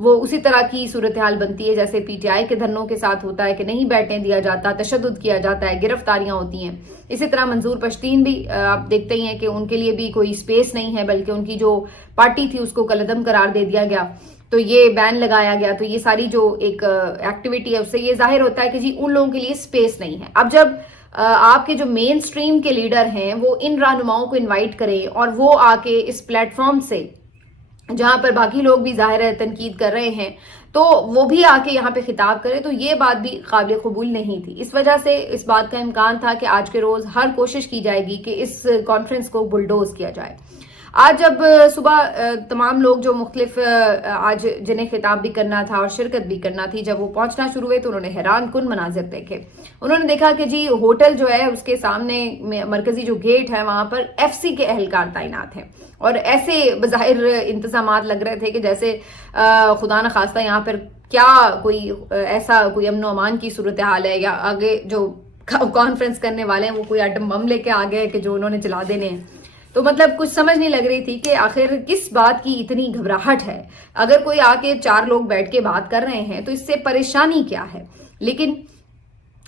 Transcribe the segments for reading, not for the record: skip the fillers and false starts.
وہ اسی طرح کی صورتحال بنتی ہے جیسے پی ٹی آئی کے دھرنوں کے ساتھ ہوتا ہے کہ نہیں بیٹھنے دیا جاتا، تشدد کیا جاتا ہے، گرفتاریاں ہوتی ہیں. اسی طرح منظور پشتین بھی آپ دیکھتے ہی ہیں کہ ان کے لیے بھی کوئی اسپیس نہیں ہے، بلکہ ان کی جو پارٹی تھی اس کو کالعدم قرار دے دیا گیا، تو یہ بین لگایا گیا. تو یہ ساری جو ایک ایکٹیویٹی ہے اس سے یہ ظاہر ہوتا ہے کہ جی ان لوگوں کے لیے اسپیس نہیں ہے. اب جب آپ کے جو مین سٹریم کے لیڈر ہیں وہ ان رہنماؤں کو انوائٹ کریں اور وہ آ کے اس پلیٹ فارم سے جہاں پر باقی لوگ بھی ظاہر ہے تنقید کر رہے ہیں تو وہ بھی آ کے یہاں پہ خطاب کرے، تو یہ بات بھی قابل قبول نہیں تھی. اس وجہ سے اس بات کا امکان تھا کہ آج کے روز ہر کوشش کی جائے گی کہ اس کانفرنس کو بلڈوز کیا جائے. آج جب صبح تمام لوگ جو مختلف آج جنہیں خطاب بھی کرنا تھا اور شرکت بھی کرنا تھی، جب وہ پہنچنا شروع ہوئے تو انہوں نے حیران کن مناظر دیکھے. انہوں نے دیکھا کہ جی ہوٹل جو ہے اس کے سامنے مرکزی جو گیٹ ہے وہاں پر ایف سی کے اہلکار تعینات ہیں، اور ایسے بظاہر انتظامات لگ رہے تھے کہ جیسے خدا نخواستہ یہاں پر کیا کوئی ایسا کوئی امن و امان کی صورتحال ہے، یا آگے جو کانفرنس کرنے والے ہیں وہ کوئی ایٹم بم لے کے آ گئے کہ جو انہوں نے چلا دینے ہیں. تو مطلب کچھ سمجھ نہیں لگ رہی تھی کہ آخر کس بات کی اتنی گھبراہٹ ہے. اگر کوئی آ کے 4 لوگ بیٹھ کے بات کر رہے ہیں تو اس سے پریشانی کیا ہے. لیکن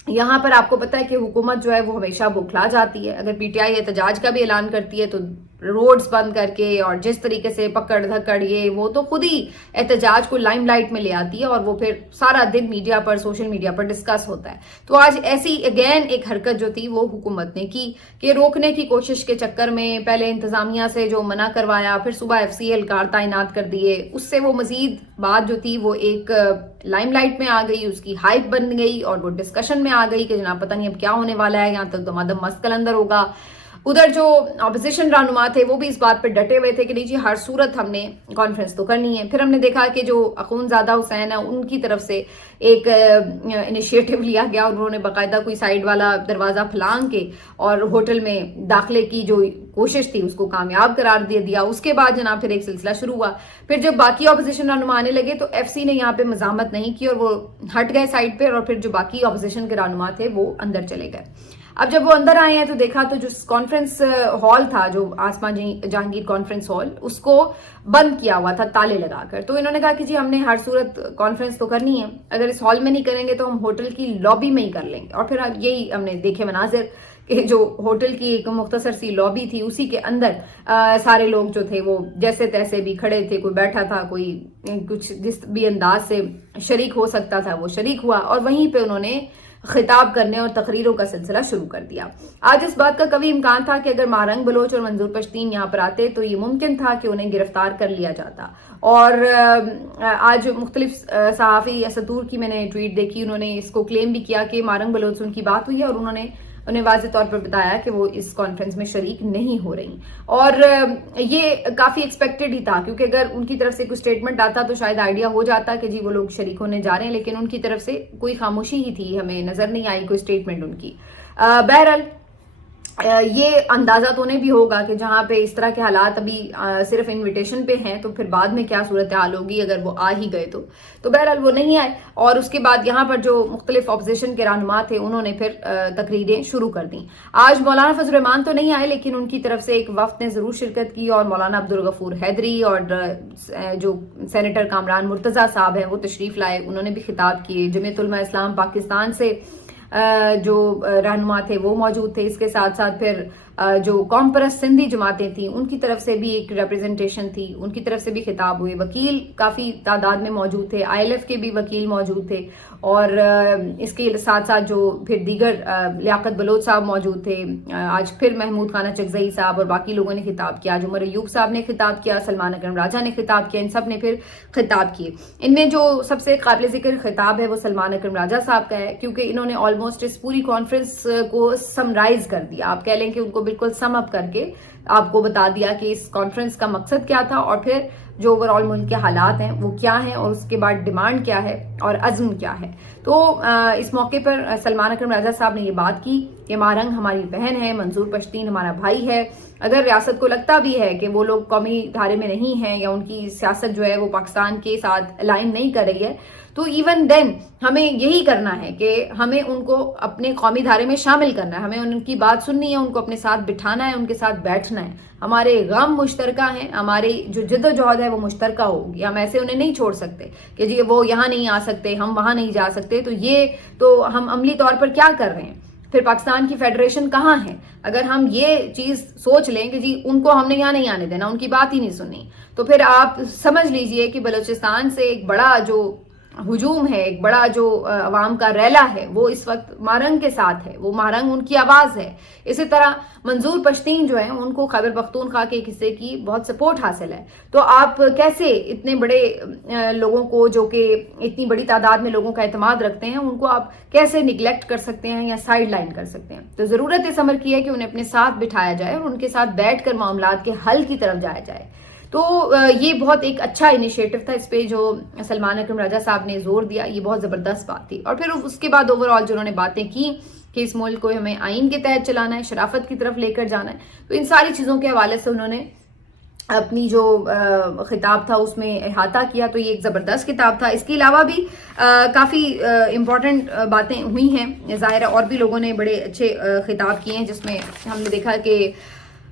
یہاں پر آپ کو پتا ہے کہ حکومت جو ہے وہ ہمیشہ بوکھلا جاتی ہے. اگر پی ٹی آئی احتجاج کا بھی اعلان کرتی ہے تو روڈز بند کر کے اور جس طریقے سے پکڑ دھکڑ یہ وہ تو خود ہی احتجاج کو لائم لائٹ میں لے آتی ہے اور وہ پھر سارا دن میڈیا پر سوشل میڈیا پر ڈسکس ہوتا ہے. تو آج ایسی اگین ایک حرکت جو تھی وہ حکومت نے کی کہ روکنے کی کوشش کے چکر میں پہلے انتظامیہ سے جو منع کروایا، پھر صبح ایف سی اہلکار تعینات کر دیے، اس سے وہ مزید بات جو تھی وہ ایک لائم لائٹ میں آ گئی، اس کی ہائپ بن گئی اور وہ ڈسکشن میں آ گئی کہ جناب پتہ نہیں اب کیا ہونے والا ہے، یہاں تک دمادم مست کلندر ہوگا. ادھر جو اپوزیشن رہنما تھے وہ بھی اس بات پہ ڈٹے ہوئے تھے کہ نہیں جی ہر صورت ہم نے کانفرنس تو کرنی ہے. پھر ہم نے دیکھا کہ جو اخونزادہ حسین ہے ان کی طرف سے ایک انیشیٹو لیا گیا، انہوں نے باقاعدہ کوئی سائیڈ والا دروازہ پھلانگ کے اور ہوٹل میں داخلے کی جو کوشش تھی اس کو کامیاب قرار دے دیا. اس کے بعد جناب پھر ایک سلسلہ شروع ہوا. پھر جب باقی اپوزیشن رہنما آنے لگے تو ایف سی نے یہاں پہ مزاحمت نہیں کی اور وہ ہٹ گئے سائڈ پہ، اور پھر جو باقی اپوزیشن کے رہنما تھے وہ اندر چلے گئے. اب جب وہ اندر آئے ہیں تو دیکھا تو جو کانفرنس ہال تھا، جو آسمان جہانگیر کانفرنس ہال، اس کو بند کیا ہوا تھا تالے لگا کر. تو انہوں نے کہا کہ جی ہم نے ہر صورت کانفرنس تو کرنی ہے، اگر اس ہال میں نہیں کریں گے تو ہم ہوٹل کی لابی میں ہی کر لیں گے. اور پھر یہی ہم نے دیکھے مناظر کہ جو ہوٹل کی ایک مختصر سی لابی تھی اسی کے اندر سارے لوگ جو تھے وہ جیسے تیسے بھی کھڑے تھے، کوئی بیٹھا تھا، کوئی کچھ جس بھی انداز سے شریک ہو سکتا تھا وہ شریک ہوا، اور وہیں پہ انہوں نے خطاب کرنے اور تقریروں کا سلسلہ شروع کر دیا. آج اس بات کا کبھی امکان تھا کہ اگر مارنگ بلوچ اور منظور پشتین یہاں پر آتے تو یہ ممکن تھا کہ انہیں گرفتار کر لیا جاتا. اور آج مختلف صحافی سطور کی میں نے ٹویٹ دیکھی، انہوں نے اس کو کلیم بھی کیا کہ مارنگ بلوچ سے ان کی بات ہوئی ہے اور انہوں نے انہیں واضح طور پر بتایا کہ وہ اس کانفرنس میں شریک نہیں ہو رہی. اور یہ کافی ایکسپیکٹڈ ہی تھا، کیونکہ اگر ان کی طرف سے کوئی اسٹیٹمنٹ آتا تو شاید آئیڈیا ہو جاتا کہ جی وہ لوگ شریک ہونے جا رہے ہیں، لیکن ان کی طرف سے کوئی خاموشی ہی تھی، ہمیں نظر نہیں آئی کوئی اسٹیٹمنٹ ان کی. بہرحال یہ اندازہ تو انہیں بھی ہوگا کہ جہاں پہ اس طرح کے حالات ابھی صرف انویٹیشن پہ ہیں تو پھر بعد میں کیا صورتحال ہوگی اگر وہ آ ہی گئے تو بہرحال وہ نہیں آئے. اور اس کے بعد یہاں پر جو مختلف اپوزیشن کے رہنما تھے انہوں نے پھر تقریریں شروع کر دیں. آج مولانا فضل الرحمان تو نہیں آئے، لیکن ان کی طرف سے ایک وفد نے ضرور شرکت کی، اور مولانا عبدالغفور حیدری اور جو سینیٹر کامران مرتضیٰ صاحب ہیں وہ تشریف لائے، انہوں نے بھی خطاب کیے. جمعیت علماء اسلام پاکستان سے جو رہنما تھے وہ موجود تھے. اس کے ساتھ ساتھ پھر جو قوم پرست سندھی جماعتیں تھیں ان کی طرف سے بھی ایک ریپرزنٹیشن تھی، ان کی طرف سے بھی خطاب ہوئے. وکیل کافی تعداد میں موجود تھے، آئی ایل ایف کے بھی وکیل موجود تھے، اور اس کے ساتھ ساتھ جو پھر دیگر لیاقت بلوچ صاحب موجود تھے. آج پھر محمود خانہ چکزئی صاحب اور باقی لوگوں نے خطاب کیا، عمر ایوب صاحب نے خطاب کیا، سلمان اکرم راجہ نے خطاب کیا، ان سب نے پھر خطاب کیے. ان میں جو سب سے قابل ذکر خطاب ہے وہ سلمان اکرم راجہ صاحب کا ہے، کیونکہ انہوں نے آلموسٹ اس پوری کانفرنس کو سمرائز کر دیا. آپ کہہ لیں کہ ان کو بالکل سم اپ کر کے آپ کو بتا دیا کہ اس کانفرنس کا مقصد کیا تھا، اور پھر جو اوور آل ملک کے حالات ہیں وہ کیا ہیں، اور اس کے بعد ڈیمانڈ کیا ہے اور عزم کیا ہے. تو اس موقع پر سلمان اکرم راجہ صاحب نے یہ بات کی کہ مارنگ ہماری بہن ہے، منظور پشتین ہمارا بھائی ہے، اگر ریاست کو لگتا بھی ہے کہ وہ لوگ قومی دھارے میں نہیں ہیں یا ان کی سیاست جو ہے وہ پاکستان کے ساتھ الائن نہیں کر رہی ہے، تو ایون دین ہمیں یہی کرنا ہے کہ ہمیں ان کو اپنے قومی دھارے میں شامل کرنا ہے، ہمیں ان کی بات سننی ہے، ان کو اپنے ساتھ بٹھانا ہے، ان کے ساتھ بیٹھنا ہے. ہمارے غم مشترکہ ہیں، ہماری جو جد و جہد ہے وہ مشترکہ ہوگی. ہم ایسے انہیں نہیں چھوڑ سکتے کہ جی وہ یہاں نہیں آ سکتے، ہم وہاں نہیں جا سکتے. تو یہ تو ہم عملی طور پر کیا کر رہے ہیں؟ پھر پاکستان کی فیڈریشن کہاں ہے؟ اگر ہم یہ چیز سوچ لیں کہ جی ان کو ہم نے یہاں نہیں آنے دینا، ان کی بات ہی نہیں سننی، تو پھر آپ سمجھ لیجئے کہ بلوچستان سے ایک بڑا جو ہجوم ہے، ایک بڑا جو عوام کا ریلا ہے، وہ اس وقت مارنگ کے ساتھ ہے. وہ مارنگ ان کی آواز ہے. اسی طرح منظور پشتین جو ہیں ان کو خیبر پختونخوا کے ایک حصے کی بہت سپورٹ حاصل ہے. تو آپ کیسے اتنے بڑے لوگوں کو، جو کہ اتنی بڑی تعداد میں لوگوں کا اعتماد رکھتے ہیں، ان کو آپ کیسے نگلیکٹ کر سکتے ہیں یا سائیڈ لائن کر سکتے ہیں؟ تو ضرورت اس امر کی ہے کہ انہیں اپنے ساتھ بٹھایا جائے اور ان کے ساتھ بیٹھ کر معاملات کے حل کی طرف جایا جائے. تو یہ بہت ایک اچھا انیشیٹو تھا. اس پہ جو سلمان اکرم راجہ صاحب نے زور دیا، یہ بہت زبردست بات تھی. اور پھر اس کے بعد اوور آل جنہوں نے باتیں کی کہ اس ملک کو ہمیں آئین کے تحت چلانا ہے، شرافت کی طرف لے کر جانا ہے، تو ان ساری چیزوں کے حوالے سے انہوں نے اپنی جو خطاب تھا اس میں احاطہ کیا. تو یہ ایک زبردست کتاب تھا. اس کے علاوہ بھی کافی امپورٹنٹ باتیں ہوئی ہیں. ظاہر ہے اور بھی لوگوں نے بڑے اچھے خطاب کیے ہیں، جس میں ہم نے دیکھا کہ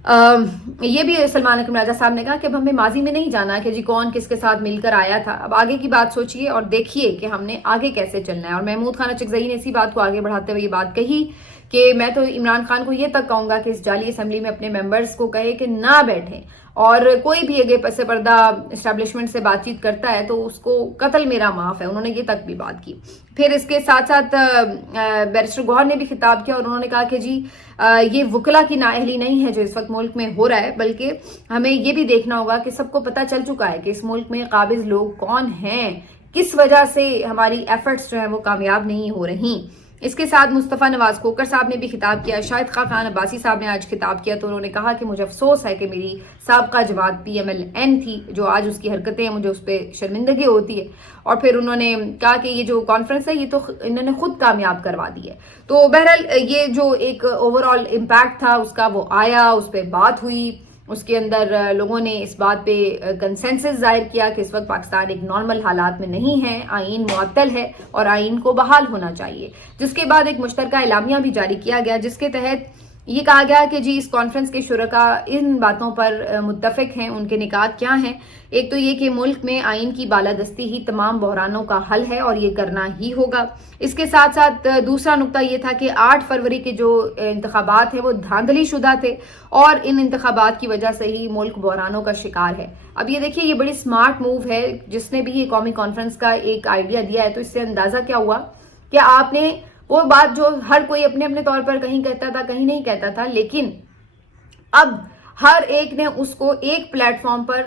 یہ بھی سلمان اکرم راجہ صاحب نے کہا کہ اب ہمیں ماضی میں نہیں جانا کہ جی کون کس کے ساتھ مل کر آیا تھا. اب آگے کی بات سوچئے اور دیکھیے کہ ہم نے آگے کیسے چلنا ہے. اور محمود خان اچکزئی نے اسی بات کو آگے بڑھاتے ہوئے یہ بات کہی کہ میں تو عمران خان کو یہ تک کہوں گا کہ اس جعلی اسمبلی میں اپنے ممبرز کو کہے کہ نہ بیٹھیں، اور کوئی بھی اگے پس پردہ اسٹیبلشمنٹ سے بات چیت کرتا ہے تو اس کو قتل میرا معاف ہے. انہوں نے یہ تک بھی بات کی. پھر اس کے ساتھ ساتھ بیرسٹر گوہر نے بھی خطاب کیا اور انہوں نے کہا کہ جی یہ وکلا کی نااہلی نہیں ہے جو اس وقت ملک میں ہو رہا ہے، بلکہ ہمیں یہ بھی دیکھنا ہوگا کہ سب کو پتہ چل چکا ہے کہ اس ملک میں قابض لوگ کون ہیں، کس وجہ سے ہماری ایفرٹس جو ہیں وہ کامیاب نہیں ہو رہی. اس کے ساتھ مصطفیٰ نواز کھوکھر صاحب نے بھی خطاب کیا. شاہد خاقان عباسی صاحب نے آج خطاب کیا تو انہوں نے کہا کہ مجھے افسوس ہے کہ میری سابقہ جماعت PMLN تھی، جو آج اس کی حرکتیں ہیں مجھے اس پہ شرمندگی ہوتی ہے. اور پھر انہوں نے کہا کہ یہ جو کانفرنس ہے یہ تو انہوں نے خود کامیاب کروا دی ہے. تو بہرحال یہ جو ایک اوور آل امپیکٹ تھا اس کا وہ آیا، اس پہ بات ہوئی. اس کے اندر لوگوں نے اس بات پہ کنسنسس ظاہر کیا کہ اس وقت پاکستان ایک نارمل حالات میں نہیں ہے، آئین معطل ہے اور آئین کو بحال ہونا چاہیے. جس کے بعد ایک مشترکہ اعلامیہ بھی جاری کیا گیا جس کے تحت یہ کہا گیا کہ جی اس کانفرنس کے شرکاء ان باتوں پر متفق ہیں. ان کے نکات کیا ہیں؟ ایک تو یہ کہ ملک میں آئین کی بالادستی ہی تمام بحرانوں کا حل ہے اور یہ کرنا ہی ہوگا. اس کے ساتھ ساتھ دوسرا نقطہ یہ تھا کہ 8 فروری کے جو انتخابات ہیں وہ دھاندلی شدہ تھے اور ان انتخابات کی وجہ سے ہی ملک بحرانوں کا شکار ہے. اب یہ دیکھیے یہ بڑی سمارٹ موو ہے جس نے بھی یہ قومی کانفرنس کا ایک آئیڈیا دیا ہے. تو اس سے اندازہ کیا ہوا کہ آپ نے وہ بات جو ہر کوئی اپنے اپنے طور پر کہیں کہتا تھا کہیں نہیں کہتا تھا، لیکن اب ہر ایک نے اس کو ایک پلیٹ فارم پر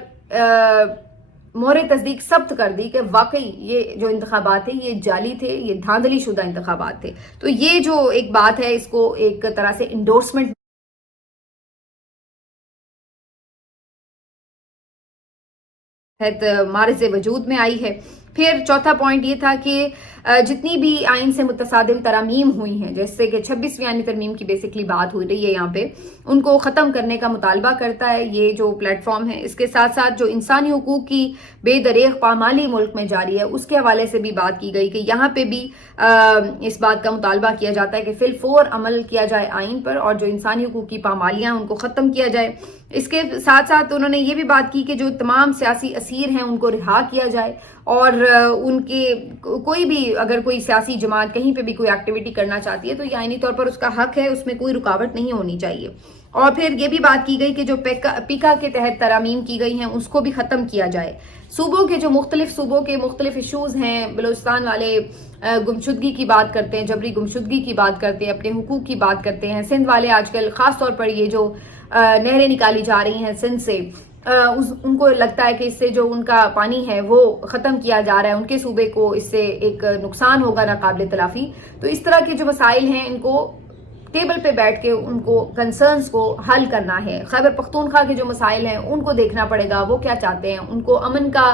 مہر تصدیق ثبت کر دی کہ واقعی یہ جو انتخابات تھے یہ جعلی تھے، یہ دھاندلی شدہ انتخابات تھے. تو یہ جو ایک بات ہے اس کو ایک طرح سے انڈورسمنٹ معرض وجود میں آئی ہے. پھر چوتھا پوائنٹ یہ تھا کہ جتنی بھی آئین سے متصادم ترامیم ہوئی ہیں، جیسے کہ 26ویں آئینی ترمیم کی بیسکلی بات ہو رہی ہے یہاں پہ، ان کو ختم کرنے کا مطالبہ کرتا ہے یہ جو پلیٹ فارم ہے. اس کے ساتھ ساتھ جو انسانی حقوق کی بے دریغ پامالی ملک میں جاری ہے اس کے حوالے سے بھی بات کی گئی کہ یہاں پہ بھی اس بات کا مطالبہ کیا جاتا ہے کہ فی الفور عمل کیا جائے آئین پر اور جو انسانی حقوق کی پامالیاں ان کو ختم کیا جائے. اس کے ساتھ ساتھ انہوں نے یہ بھی بات کی کہ جو تمام سیاسی اسیر ہیں ان کو رہا کیا جائے اور ان کے کوئی بھی اگر کوئی سیاسی جماعت کہیں پہ بھی کوئی ایکٹیویٹی کرنا چاہتی ہے تو یہ آئینی طور پر اس کا حق ہے، اس میں کوئی رکاوٹ نہیں ہونی چاہیے. اور پھر یہ بھی بات کی گئی کہ جو پیکا کے تحت ترامیم کی گئی ہیں اس کو بھی ختم کیا جائے. صوبوں کے جو مختلف صوبوں کے مختلف ایشوز ہیں، بلوچستان والے گمشدگی کی بات کرتے ہیں، جبری گمشدگی کی بات کرتے ہیں، اپنے حقوق کی بات کرتے ہیں. سندھ والے آج کل خاص طور پر یہ جو نہریں نکالی جا رہی ہیں سندھ سے، ان کو لگتا ہے کہ اس سے جو ان کا پانی ہے وہ ختم کیا جا رہا ہے، ان کے صوبے کو اس سے ایک نقصان ہوگا ناقابل تلافی. تو اس طرح کے جو مسائل ہیں ان کو ٹیبل پہ بیٹھ کے ان کو کنسرنز کو حل کرنا ہے. خیبر پختونخوا کے جو مسائل ہیں ان کو دیکھنا پڑے گا وہ کیا چاہتے ہیں. ان کو امن کا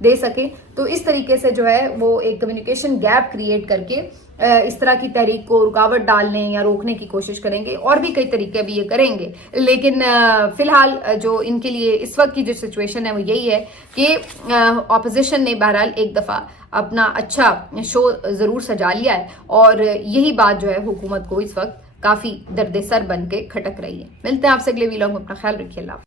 دے سکیں. تو اس طریقے سے جو ہے وہ ایک کمیونیکیشن گیپ کریٹ کر کے اس طرح کی تحریک کو رکاوٹ ڈالنے یا روکنے کی کوشش کریں گے, اور بھی کئی طریقے بھی یہ کریں گے. لیکن فی الحال جو ان کے لیے اس وقت کی جو سچویشن ہے وہ یہی ہے کہ اپوزیشن نے بہرحال ایک دفعہ اپنا اچھا شو ضرور سجا لیا ہے, اور یہی بات جو ہے حکومت کو اس وقت کافی درد سر بن کے کھٹک رہی ہے. ملتے ہیں آپ سے اگلے ویلاگ میں, اپنا خیال رکھیے. اللہ.